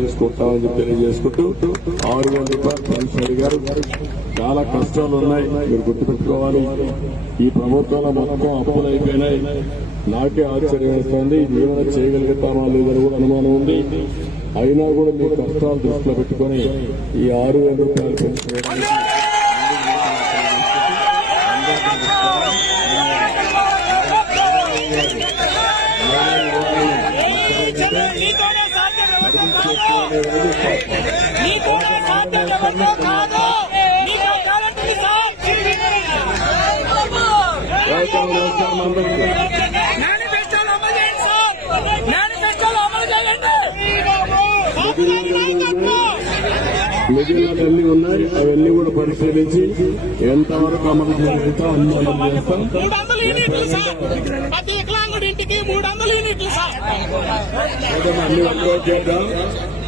తీసుకుంటామని తెలియజేసుకుంటూ 6,000 రూపాయలు పెన్షన్ అడిగారు. చాలా కష్టాలు ఉన్నాయి, మీరు గుర్తుపెట్టుకోవాలి. ఈ ప్రభుత్వంలో మొత్తం అప్పులు అయిపోయినాయి. నాకే ఆశ్చర్యం వేస్తోంది, ఏమైనా చేయగలుగుతామా లేదని కూడా అనుమానం ఉంది. అయినా కూడా మీ కష్టాలు దృష్టిలో పెట్టుకుని ఈ 6,000 రూపాయలు పెన్షన్ మిగిలినవన్నీ ఉన్నాయి, అవన్నీ కూడా పరిశీలించి ఎంతవరకు అమలు చేయగలుగుతా అన్ని అమలు చేస్తాం. ప్రతి వికలాంగుడి ఇంటికి 300 యూనిట్లు అన్ని వర్కౌట్ చేద్దాం.